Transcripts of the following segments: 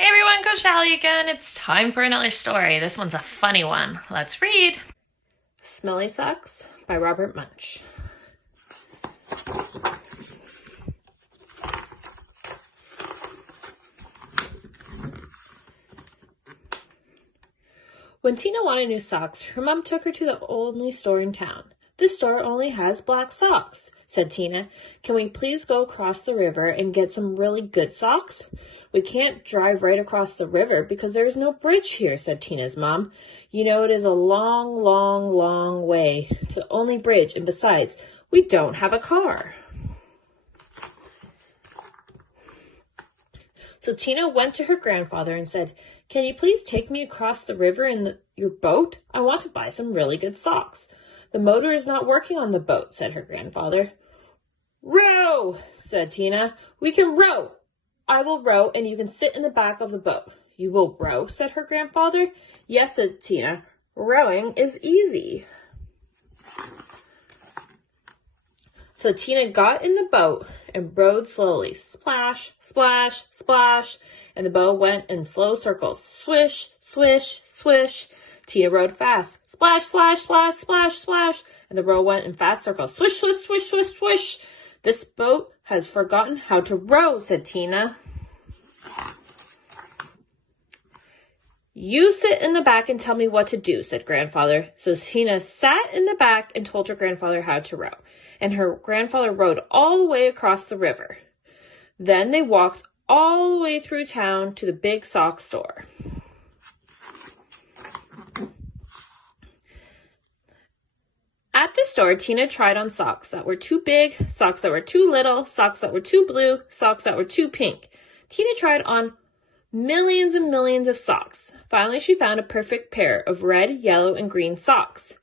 Hey everyone, Coach Allie again. It's time for another story. This one's a funny one. Let's read. Smelly Socks by Robert Munch. When Tina wanted new socks, her mom took her to the only store in town. This store only has black socks, said Tina. Can we please go across the river and get some really good socks? We can't drive right across the river because there is no bridge here, said Tina's mom. You know it is a long, long, long way to the only bridge, and besides, we don't have a car. So Tina went to her grandfather and said, Can you please take me across the river in your boat? I want to buy some really good socks. The motor is not working on the boat, said her grandfather. Row, said Tina. We can row. I will row and you can sit in the back of the boat. You will row, said her grandfather. Yes, said Tina. Rowing is easy. So Tina got in the boat and rowed slowly. Splash, splash, splash. And the boat went in slow circles. Swish, swish, swish. Tina rowed fast. Splash, splash, splash, splash, splash. And the boat went in fast circles. Swish, swish, swish, swish, swish. This boat has forgotten how to row, said Tina. You sit in the back and tell me what to do, said Grandfather. So Tina sat in the back and told her grandfather how to row. And her grandfather rowed all the way across the river. Then they walked all the way through town to the big sock store. At the store, Tina tried on socks that were too big, socks that were too little, socks that were too blue, socks that were too pink. Tina tried on millions and millions of socks. Finally, she found a perfect pair of red, yellow, and green socks.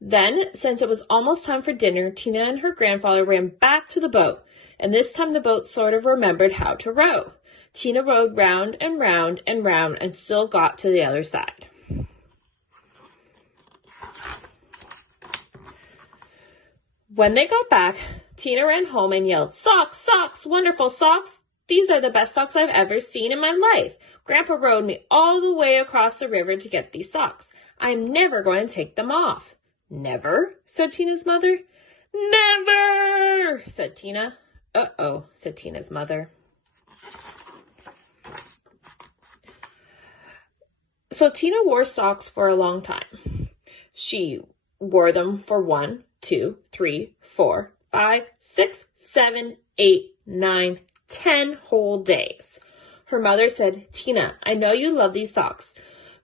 Then, since it was almost time for dinner, Tina and her grandfather ran back to the boat, and this time the boat sort of remembered how to row. Tina rowed round and round and round and still got to the other side. When they got back, Tina ran home and yelled, Socks, socks, wonderful socks. These are the best socks I've ever seen in my life. Grandpa rowed me all the way across the river to get these socks. I'm never going to take them off. Never? Said Tina's mother. Never! Said Tina. Uh-oh, said Tina's mother. So Tina wore socks for a long time. She wore them for 1, 2, 3, 4, 5, 6, 7, 8, 9, 10 whole days. Her mother said, Tina, I know you love these socks.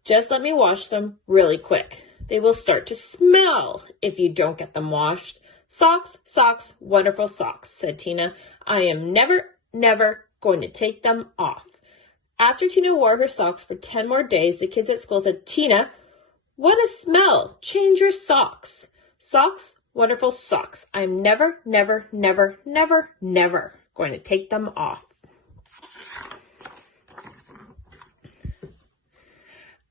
Just let me wash them really quick. They will start to smell if you don't get them washed. Socks, socks, wonderful socks, said Tina. I am never, never going to take them off. After Tina wore her socks for 10 more days, the kids at school said, Tina, what a smell. Change your socks. Socks, wonderful socks. I'm never, never, never, never, never going to take them off.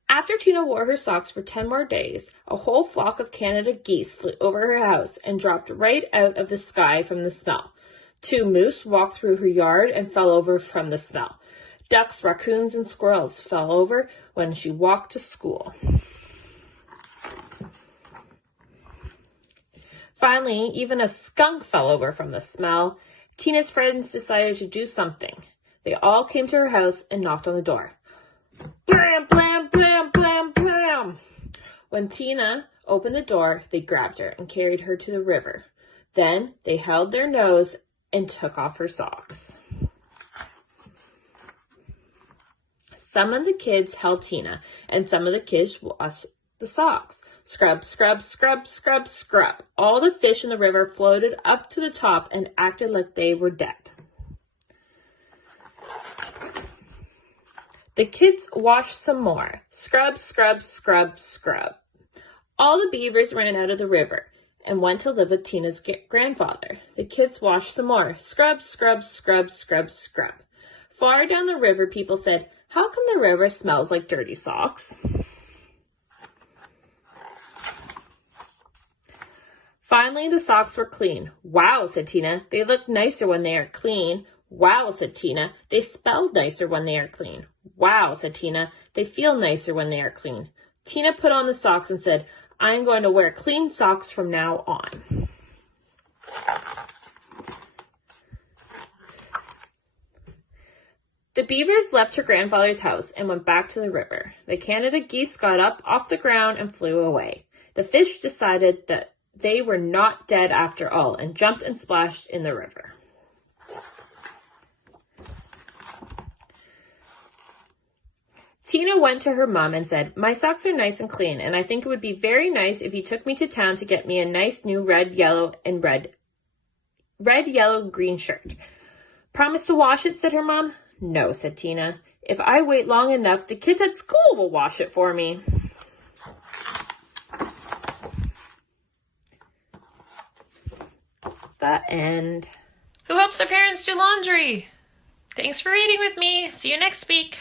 After Tina wore her socks for 10 more days, a whole flock of Canada geese flew over her house and dropped right out of the sky from the smell. 2 moose walked through her yard and fell over from the smell. Ducks, raccoons, and squirrels fell over when she walked to school. Finally, even a skunk fell over from the smell. Tina's friends decided to do something. They all came to her house and knocked on the door. Blam, blam, blam, blam, blam. When Tina opened the door, they grabbed her and carried her to the river. Then they held their nose and took off her socks. Some of the kids held Tina, and some of the kids washed the socks. Scrub, scrub, scrub, scrub, scrub. All the fish in the river floated up to the top and acted like they were dead. The kids washed some more. Scrub, scrub, scrub, scrub. All the beavers ran out of the river and went to live with Tina's grandfather. The kids washed some more. Scrub, scrub, scrub, scrub, scrub. Far down the river, people said, How come the river smells like dirty socks? Finally, the socks were clean. Wow, said Tina. They look nicer when they are clean. Wow, said Tina. They smell nicer when they are clean. Wow, said Tina. They feel nicer when they are clean. Tina put on the socks and said, I'm going to wear clean socks from now on. The beavers left her grandfather's house and went back to the river. The Canada geese got up off the ground and flew away. The fish decided that they were not dead after all and jumped and splashed in the river. Tina went to her mom and said, my socks are nice and clean, and I think it would be very nice if you took me to town to get me a nice new red, yellow, green shirt. Promise to wash it, said her mom. No, said Tina. If I wait long enough, the kids at school will wash it for me. The end. Who helps their parents do laundry? Thanks for reading with me. See you next week.